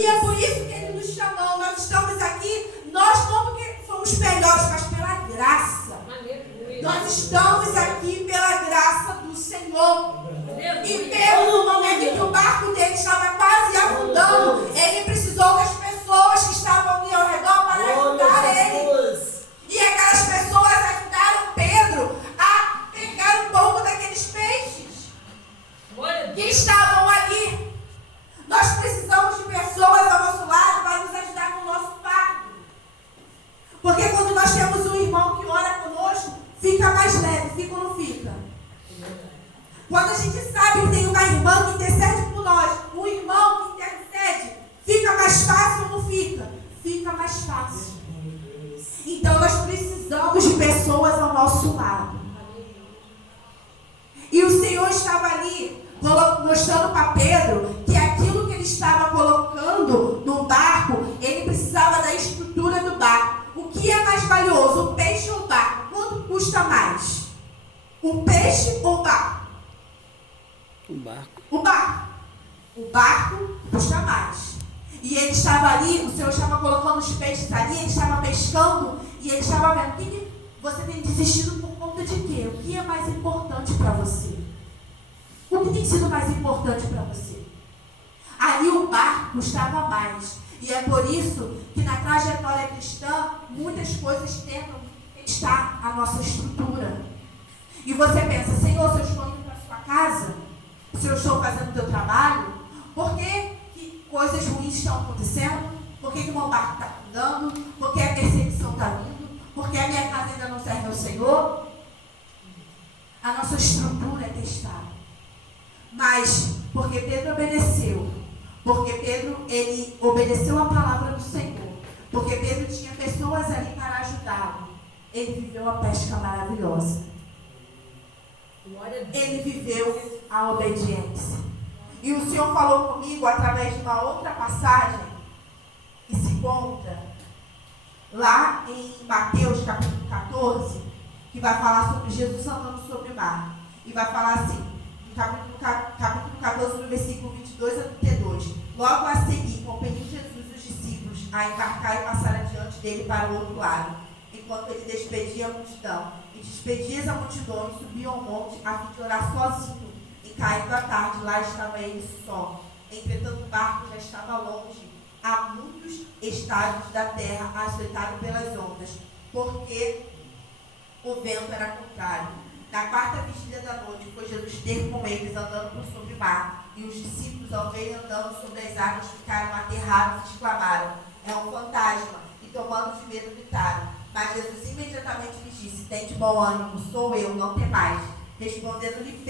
E é por isso que Ele nos chamou. Nós estamos aqui, nós não porque somos melhores, mas pela graça. Nós estamos aqui pela graça do Senhor. E pelo momento em que o barco dele estava quase afundando, ele precisou das pessoas que estavam ali ao redor para ajudar ele. E aquelas pessoas ajudaram Pedro a pegar um pouco daqueles peixes que estavam ali. Nós precisamos de pessoas ao nosso lado para nos ajudar no nosso fardo. Porque quando nós temos um irmão que ora conosco, fica mais leve, fica ou não fica? Quando a gente sabe que tem uma irmã que intercede por nós, um irmão que intercede, fica mais fácil ou não fica? Fica mais fácil. Então nós precisamos de pessoas ao nosso lado. E o Senhor estava ali mostrando para Pedro que aquilo que ele estava colocando no barco, ele precisava da estrutura do barco. O que é mais valioso, o peixe ou o barco? Quanto custa mais? O peixe ou o barco? O barco. O barco. O barco custa mais. E ele estava ali, o Senhor estava colocando os peixes ali, ele estava pescando e ele estava vendo. O que você tem desistido por conta de quê? O que é mais importante para você? O que tem sido mais importante para você? Ali o barco custava mais. E é por isso que na trajetória cristã, muitas coisas tentam testar a nossa estrutura. E você pensa, Senhor, se eu estou indo para a sua casa, se eu estou fazendo o teu trabalho, por que coisas ruins estão acontecendo? Por que o meu barco está afundando? Por que a perseguição está vindo? Por que a minha casa ainda não serve ao Senhor? A nossa estrutura é testada. Mas, porque Pedro obedeceu, porque Pedro, ele obedeceu a palavra do Senhor, porque Pedro tinha pessoas ali para ajudá-lo, ele viveu a pesca maravilhosa. Ele viveu a obediência. E o Senhor falou comigo através de uma outra passagem que se encontra lá em Mateus capítulo 14, que vai falar sobre Jesus andando sobre o mar. E vai falar assim, no capítulo 14, no versículo 22 a 32. Logo a seguir, compeliu Jesus os discípulos a embarcar e passar adiante dele para o outro lado, enquanto ele despedia a multidão. E despedias a multidão e subiu ao monte a fim de orar sozinho. E caindo a tarde, lá estava ele só. Entretanto, o barco já estava longe, a muitos estádios da terra, açoitado pelas ondas, porque o vento era contrário. Na quarta vigília da noite, foi Jesus ter com eles andando por sobre o mar. E os discípulos, ao verem andando sobre as águas, ficaram aterrados e exclamaram: é um fantasma! E tomando de medo, gritaram. Mas Jesus imediatamente lhes disse: tem de bom ânimo, sou eu, não temais. Respondendo-lhe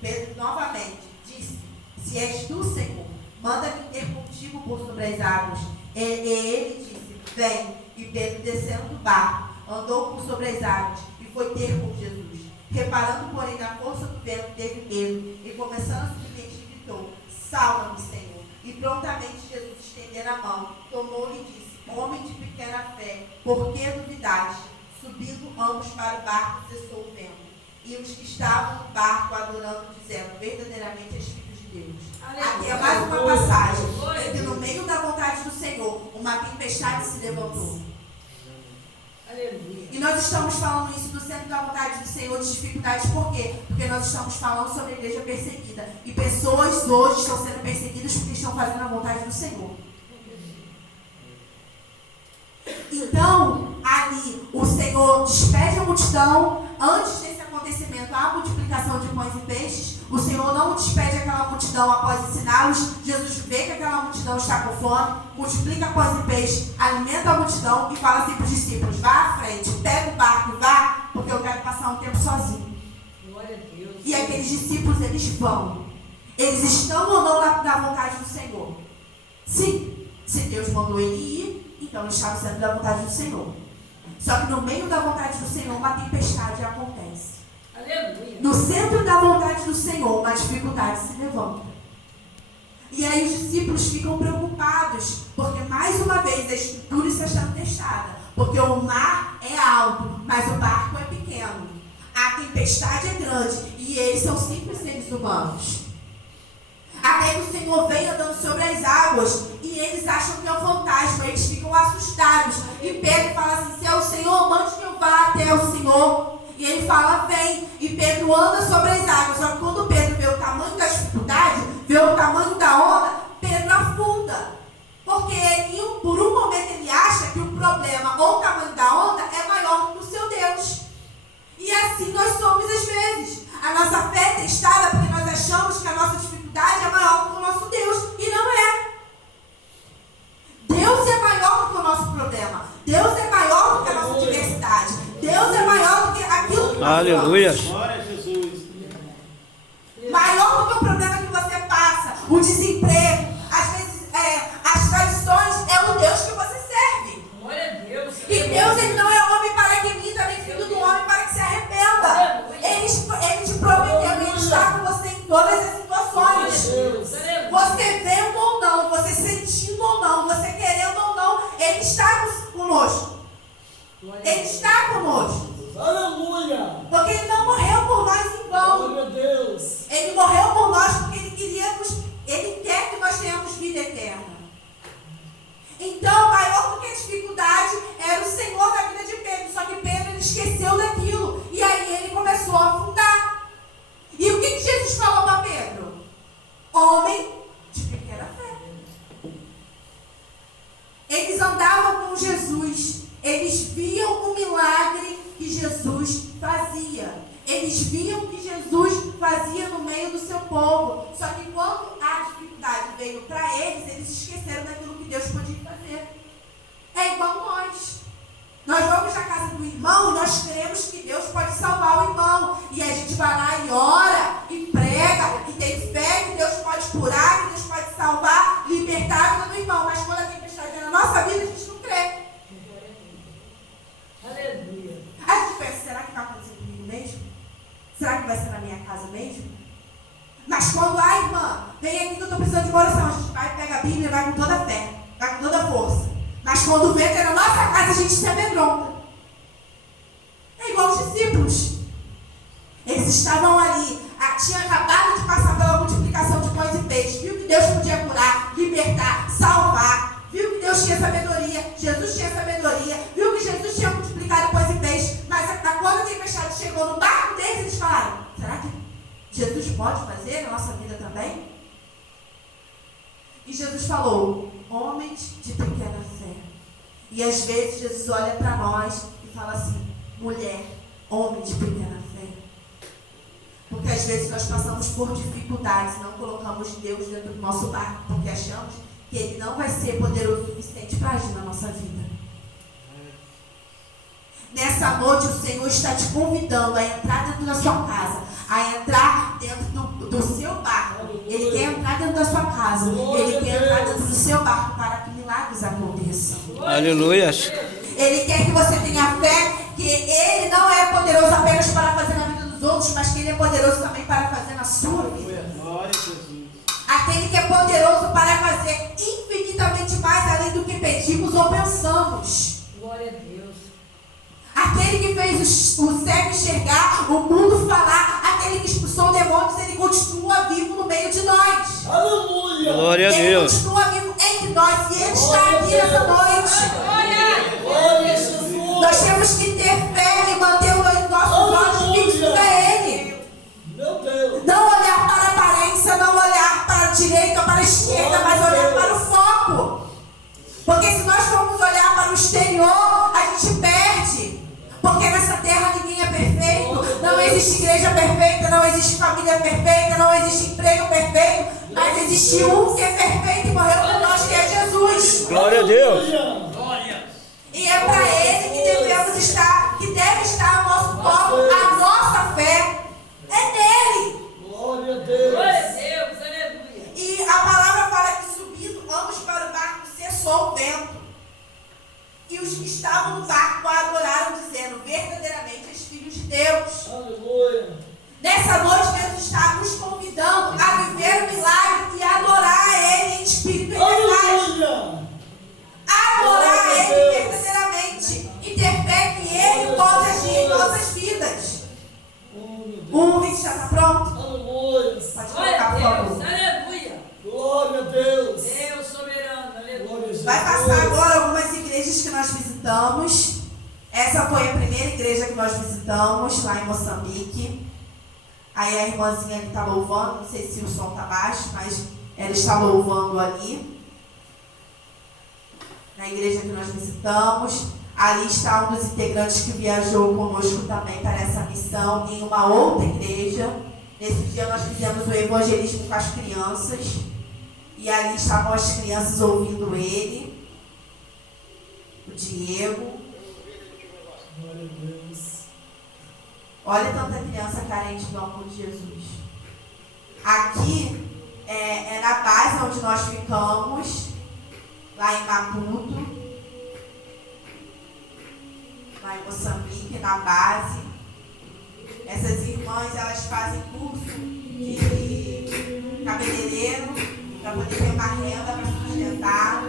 Pedro novamente disse: se és tu, Senhor, manda-me ter contigo por sobre as águas. E ele disse: vem. E Pedro, descendo do barco, andou por sobre as águas e foi ter com Jesus. Reparando, porém, na força do vento, teve medo e, começando a submergir, gritou: salva-me, Senhor. E prontamente Jesus, estendendo a mão, tomou-lhe e disse: homem de pequena fé, por que duvidaste? Subindo ambos para o barco, cessou o vento. E os que estavam no barco adorando, dizendo: verdadeiramente és filho de Deus. Aqui é mais uma passagem em que, no meio da vontade do Senhor, uma tempestade se levantou. E nós estamos falando isso do centro da vontade do Senhor, de dificuldades. Por quê? Porque nós estamos falando sobre a igreja perseguida. E pessoas hoje estão sendo perseguidas porque estão fazendo a vontade do Senhor. Então, ali, o Senhor despede a multidão. Antes desse acontecimento, a multiplicação de pães e peixes. O Senhor não despede aquela multidão após ensiná-los. Jesus vê que aquela multidão está com fome, multiplica pães e peixes, alimenta a multidão e fala assim para os discípulos: vá à frente, pega o barco e vá, porque eu quero passar um tempo sozinho. Glória a Deus. E aqueles discípulos, eles vão. Eles estão ou não na vontade do Senhor? Sim. Se Deus mandou ele ir, então ele está no centro da vontade do Senhor. Só que no meio da vontade do Senhor, uma tempestade acontece. Aleluia. No centro da vontade do Senhor, uma dificuldade se levanta. E aí os discípulos ficam preocupados, porque mais uma vez a estrutura está sendo testada. Porque o mar é alto, mas o barco é pequeno. A tempestade é grande e eles são simples seres humanos. Até que o Senhor vem andando sobre as águas e eles acham ficam assustados. E Pedro fala assim: se é o Senhor, mande que eu vá até o Senhor. E ele fala: vem. E Pedro anda sobre as águas. Só que quando Pedro vê o tamanho da dificuldade, vê o tamanho da onda, Pedro afunda. Porque por um momento ele acha que o problema ou o tamanho da onda é maior que o seu Deus. E assim nós somos às vezes. A nossa fé é testada porque nós achamos que a nossa dificuldade é maior do que o nosso Deus. E não é. Deus é maior do que o nosso problema. Deus é maior do que a nossa diversidade. Deus é maior do que aquilo que nós Aleluia. Glória a Jesus. Maior do que o problema que você passa, o desemprego, às vezes as traições, é o Deus que você serve. Glória a Deus. E Deus, ele não é homem para que minta, nem filho do homem para que se arrependa. Ele te prometeu, ele está com você em todas as situações. Você vendo ou não, você sentindo ou não, você querendo ou não, ele está conosco. Ele está conosco. Aleluia. Porque ele não morreu por nós em vão. Glória a Deus. Ele morreu por nós porque ele quer que nós tenhamos vida eterna. Então, maior do que a dificuldade era o Senhor na vida de Pedro. Só que Pedro, ele esqueceu daquilo. E aí ele começou a afundar. E o que Jesus falou para Pedro? Homem de pequena fé. Eles andavam com Jesus. Eles viam o milagre que Jesus fazia. Eles viam o que Jesus fazia no meio do seu povo. Só que quando a dificuldade veio para eles, eles esqueceram daquilo que Deus podia fazer. É igual nós. Nós vamos na casa do irmão e nós cremos que Deus pode salvar o irmão. E a gente vai lá e ora, e prega, e tem fé que Deus pode curar, que Deus pode salvar, libertar a vida do irmão. Mas quando a tempestade vem na nossa vida, a gente não crê. Aleluia. A gente pensa: será que vai acontecer comigo mesmo? Será que vai ser na minha casa mesmo? Mas quando a irmã vem aqui que eu estou precisando de uma oração, a gente vai, pega a Bíblia e vai com toda a fé, vai com toda a força. Mas quando vem na nossa casa, a gente se amedronta. É igual os discípulos. Eles estavam ali, tinham acabado de passar pela multiplicação de pães e peixes, viu que Deus podia curar, libertar, salvar, viu que Deus tinha sabedoria, Jesus tinha sabedoria, viu que Jesus tinha multiplicado pães e peixes, mas quando a tempestade chegou no barco deles, eles falaram: será que Jesus pode fazer na nossa vida também? E Jesus falou: homens de pequena fé. E às vezes Jesus olha para nós e fala assim: mulher, homem de pequena fé. Porque às vezes nós passamos por dificuldades, não colocamos Deus dentro do nosso barco, porque achamos que Ele não vai ser poderoso o suficiente para agir na nossa vida. Nessa noite o Senhor está te convidando a entrar dentro da sua casa, a entrar dentro do seu barco. Ele quer entrar dentro da sua casa, Ele quer entrar dentro do seu barco para que milagres aconteçam. Aleluia. Ele quer que você tenha fé que Ele não é poderoso apenas para fazer na vida dos outros, mas que Ele é poderoso também para fazer na sua vida. Glória a Jesus. Aquele que é poderoso para fazer infinitamente mais além do que pedimos ou pensamos. Glória a Deus. Aquele que fez o cego enxergar, o mundo falar, aquele que expulsou demônios, Ele continua vivo no meio de nós. Aleluia. Glória a Ele Deus. continua vivo entre nós e Ele está aqui nessa noite. Glória a Jesus. Nós temos que ter fé e manter os nossos olhos fixos a Ele. Meu Deus. Não olhar para a aparência, não olhar para a direita ou para a esquerda, mas olhar para o foco. Porque se nós formos olhar para o exterior, a gente perde. Porque nessa terra ninguém é perfeito. Não existe igreja perfeita, não existe família perfeita, não existe emprego perfeito. Mas existe um que é perfeito e morreu por nós, que é Jesus. Glória a Deus. E é para Ele que devemos estar, que deve estar o nosso foco, a nossa fé. É nele. Glória a Deus. Glória a Deus. Aleluia. E a palavra fala que subindo ambos para o barco cessou o vento. E os que estavam no barco adoraram, dizendo: verdadeamente és filho de Deus. Aleluia. Nessa noite Deus está nos convidando a viver o milagre e adorar a Ele em espírito e em verdade. Aleluia. Adorar a Ele verdadeiramente e ter fé que Ele pode agir em nossas vidas. O vídeo já está pronto? Aleluia. Pode colocar, por favor. Aleluia. Glória a Deus. Deus soberano. Aleluia. Vai passar agora algumas igrejas igrejas que nós visitamos. Essa foi a primeira igreja que nós visitamos lá em Moçambique. Aí a irmãzinha ali está louvando, não sei se o som está baixo, mas ela está louvando ali. Na igreja que nós visitamos. Ali está um dos integrantes que viajou conosco também para essa missão em uma outra igreja. Nesse dia nós fizemos o evangelismo com as crianças. E ali estavam as crianças ouvindo ele. O Diego. Glória a Deus. Olha tanta criança carente do amor de Jesus. Aqui é na base onde nós ficamos, lá em Maputo, lá em Moçambique, na base. Essas irmãs, elas fazem curso de cabeleireiro para poder ter uma renda para sustentar.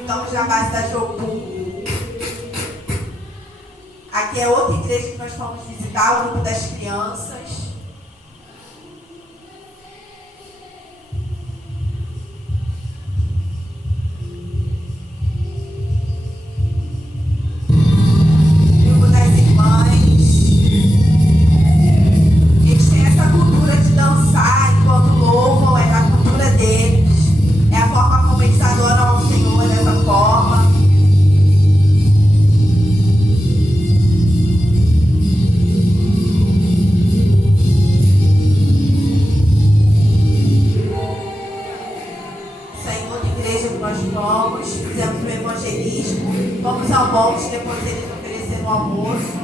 Ficamos na base da Jobu. Aqui é outra igreja que nós fomos visitar, o grupo das crianças. Grupo das irmãs. Eles têm essa cultura de dançar enquanto louvam, é a cultura deles. É a forma como eles adoram ao Senhor dessa forma. Fizemos o evangelismo, fomos ao monte, depois eles ofereceram o almoço.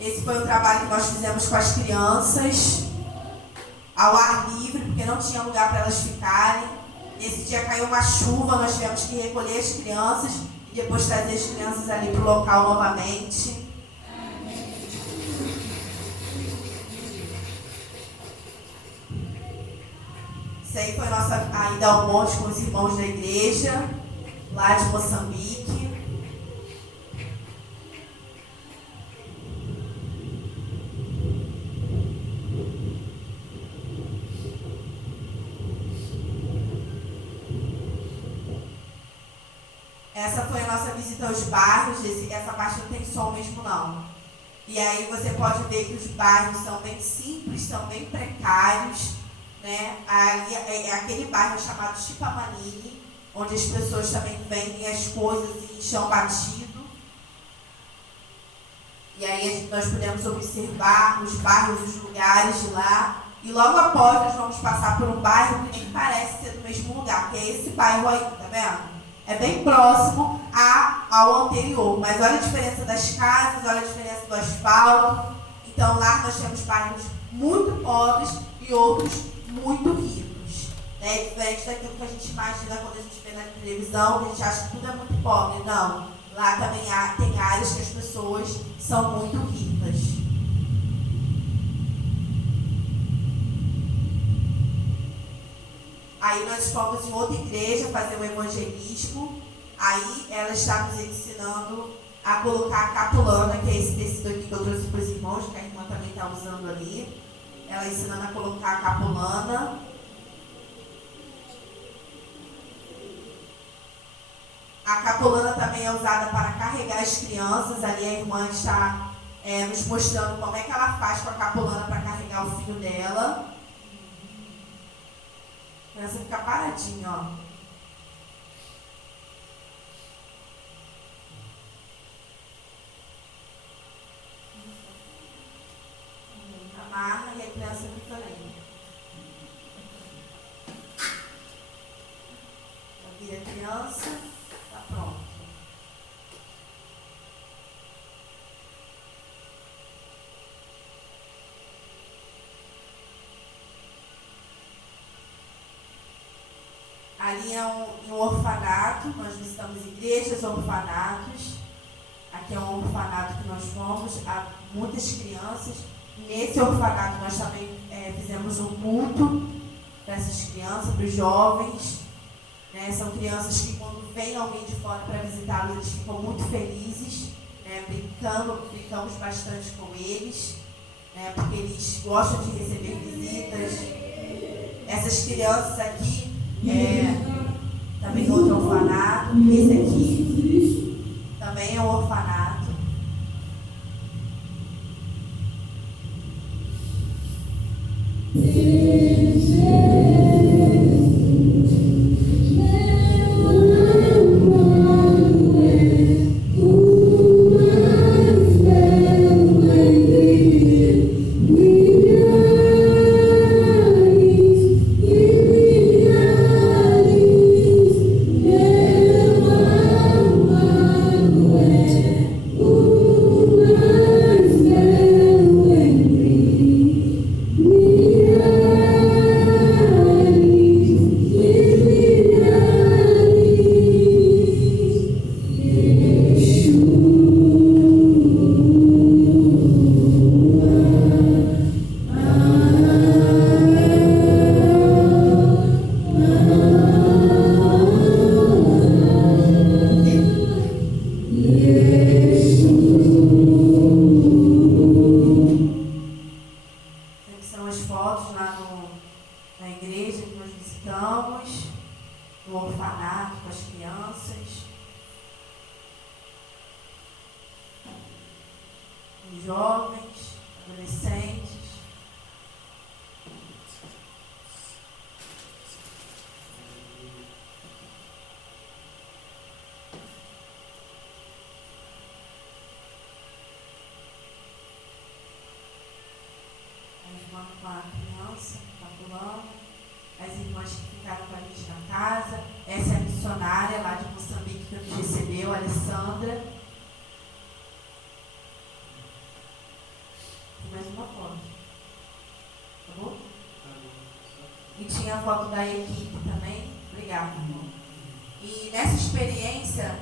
Esse foi o trabalho que nós fizemos com as crianças, ao ar livre, porque não tinha lugar para elas ficarem. Nesse dia caiu uma chuva, nós tivemos que recolher as crianças e depois trazer as crianças ali para o local novamente. Isso aí foi nossa ida ao monte com os irmãos da igreja, lá de Moçambique. Essa foi a nossa visita aos bairros. Essa parte não tem som mesmo não. E aí você pode ver que os bairros são bem simples, são bem precários. Né? Aí é aquele bairro chamado Chipamanini, onde as pessoas também vendem as coisas em chão batido. E aí nós podemos observar os bairros, os lugares de lá. E logo após nós vamos passar por um bairro que nem parece ser do mesmo lugar, que é esse bairro aí, tá vendo? É bem próximo ao anterior, mas olha a diferença das casas, olha a diferença do asfalto. Então lá nós temos bairros muito pobres e outros muito ricos, né? Diferente daquilo que a gente imagina quando a gente vê na televisão, que a gente acha que tudo é muito pobre. Não, lá também tem áreas que as pessoas são muito ricas. Aí nós fomos em outra igreja fazer o evangelismo. Aí ela está nos ensinando a colocar a capulana, que é esse tecido aqui que eu trouxe para os irmãos, que a irmã também está usando ali. Ela ensinando a colocar a capulana. A capulana também é usada para carregar as crianças. Ali a irmã está nos mostrando como é que ela faz com a capulana para carregar o filho dela. A criança fica paradinha, ó. Amarra e a criança fica ali. Vira a criança, tá pronto. Ali é um orfanato, nós visitamos igrejas, orfanatos. Aqui é um orfanato que nós fomos, há muitas crianças. Nesse orfanato nós também fizemos um culto para essas crianças, para os jovens. Né? São crianças que quando vem alguém de fora para visitá-los, eles ficam muito felizes, né? Brincamos bastante com eles, né? Porque eles gostam de receber visitas, Essas crianças aqui, também outro orfanato. Esse aqui também é um orfanato. Jovens, adolescentes. A irmã com a criança, pulando. As irmãs que ficaram com a gente na casa. Essa é a missionária lá de Moçambique que nos recebeu, a Alessandra. Mais uma foto. Tá bom? E tinha a foto da equipe também. Obrigada, irmão. E nessa experiência,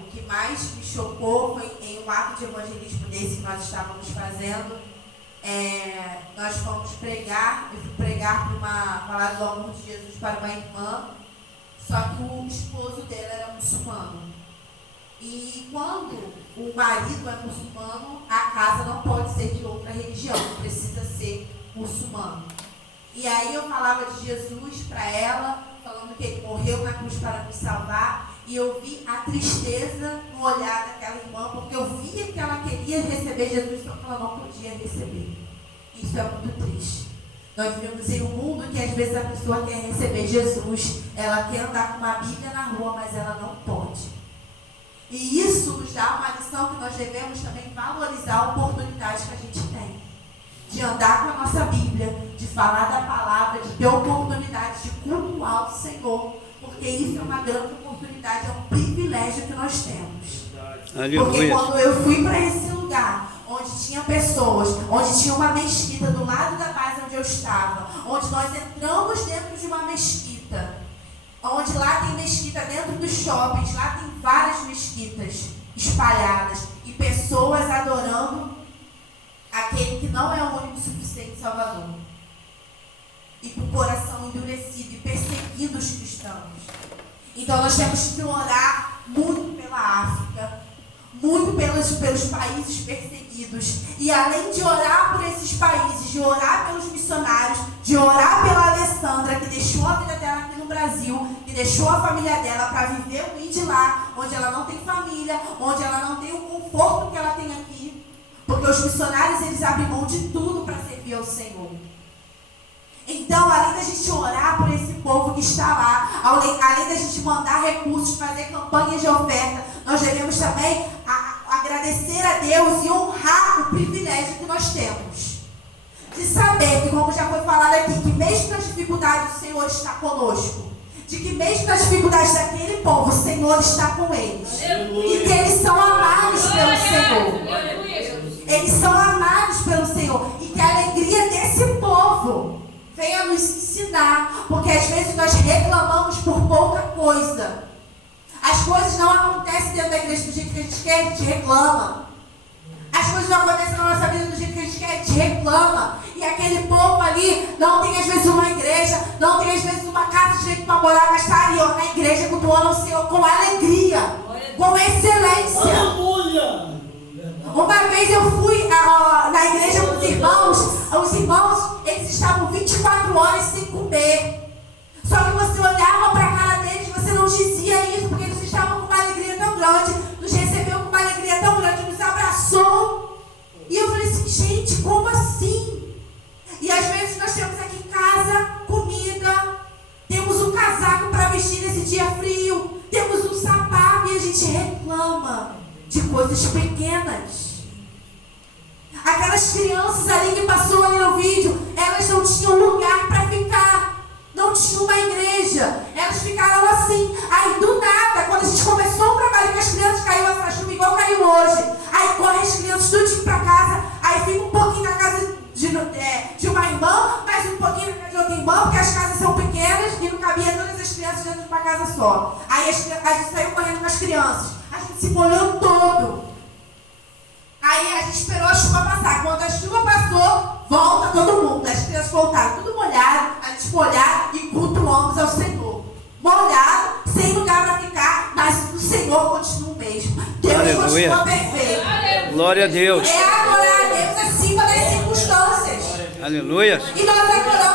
o que mais me chocou foi em um ato de evangelismo desse que nós estávamos fazendo. Nós fomos pregar, eu fui pregar falar do amor de Jesus para uma irmã, só que o esposo dela era muçulmano. E quando o marido é muçulmano, a casa não pode ser de outra religião, precisa ser muçulmano. E aí eu falava de Jesus para ela, falando que ele morreu na cruz para nos salvar, e eu vi a tristeza no olhar daquela irmã, porque eu via que ela queria receber Jesus, só que ela não podia receber. Isso é muito triste. Nós vivemos em um mundo que às vezes a pessoa quer receber Jesus, ela quer andar com uma Bíblia na rua, mas ela não pode. E isso nos dá uma lição que nós devemos também valorizar a oportunidade que a gente tem. De andar com a nossa Bíblia, de falar da palavra, de ter oportunidade de cultuar o Senhor. Porque isso é uma grande oportunidade, é um privilégio que nós temos. Porque quando eu fui para esse lugar, onde tinha pessoas, onde tinha uma mesquita do lado da base onde eu estava, onde nós entramos dentro de uma mesquita, onde lá tem mesquita dentro dos shoppings, lá tem várias mesquitas espalhadas e pessoas adorando aquele que não é o único suficiente Salvador. E com o coração endurecido e perseguindo os cristãos. Então nós temos que orar muito pela África, muito pelos países perseguidos. E além de orar por esses países, de orar pelos missionários, de orar pela Alessandra, que deixou a vida dela aqui no Brasil, que deixou a família dela para viver o de lá, onde ela não tem família, onde ela não tem o conforto que ela tem aqui. Porque os missionários, eles abrem mão de tudo para servir ao Senhor. Então, além da gente orar por esse povo que está lá, além da gente mandar recursos, fazer campanhas de oferta, nós devemos também agradecer a Deus e honrar o privilégio que nós temos. De saber que, como já foi falado aqui, que mesmo nas dificuldades o Senhor está conosco. De que mesmo nas dificuldades daquele povo, o Senhor está com eles. E que eles são amados pelo Senhor. Eles são amados pelo Senhor. E que a alegria desse povo venha nos ensinar, porque às vezes nós reclamamos por pouca coisa. As coisas não acontecem dentro da igreja do jeito que a gente quer, a gente reclama. As coisas não acontecem na nossa vida do jeito que a gente quer, a gente reclama. E aquele povo ali não tem às vezes uma igreja, não tem às vezes uma casa de jeito para morar, mas está ali na igreja cultuando o Senhor com alegria, com excelência. Aleluia! Uma vez eu fui na igreja com os irmãos eles estavam 24 horas grande, nos recebeu com uma alegria tão grande, nos abraçou. E eu falei assim, gente, como assim? E às vezes nós temos aqui em casa comida, temos um casaco para vestir nesse dia frio, temos um sapato e a gente reclama de coisas pequenas. Aquelas crianças ali que passou ali no vídeo, elas não tinham lugar para ficar, não tinha uma igreja, elas ficaram assim. Aí do nada, quando a gente começou o trabalho com as crianças, caiu essa chuva igual caiu hoje. Aí corre as crianças tudinho para casa, aí fica um pouquinho na casa de uma irmã, mais um pouquinho na casa de outra irmã, porque as casas são pequenas e não cabia todas as crianças dentro de uma casa só. Aí a gente saiu correndo com as crianças, a gente se molhou todo. Aí a gente esperou a chuva passar. Quando a chuva passou, volta todo mundo. As crianças voltaram tudo molhado, a gente molhado e cultuamos ao Senhor. Molhado, sem lugar para ficar, mas o Senhor continua o mesmo. Deus Aleluia. continua perfeito. Glória a Deus. É adorar a Deus acima das circunstâncias. Aleluia. E nós adoramos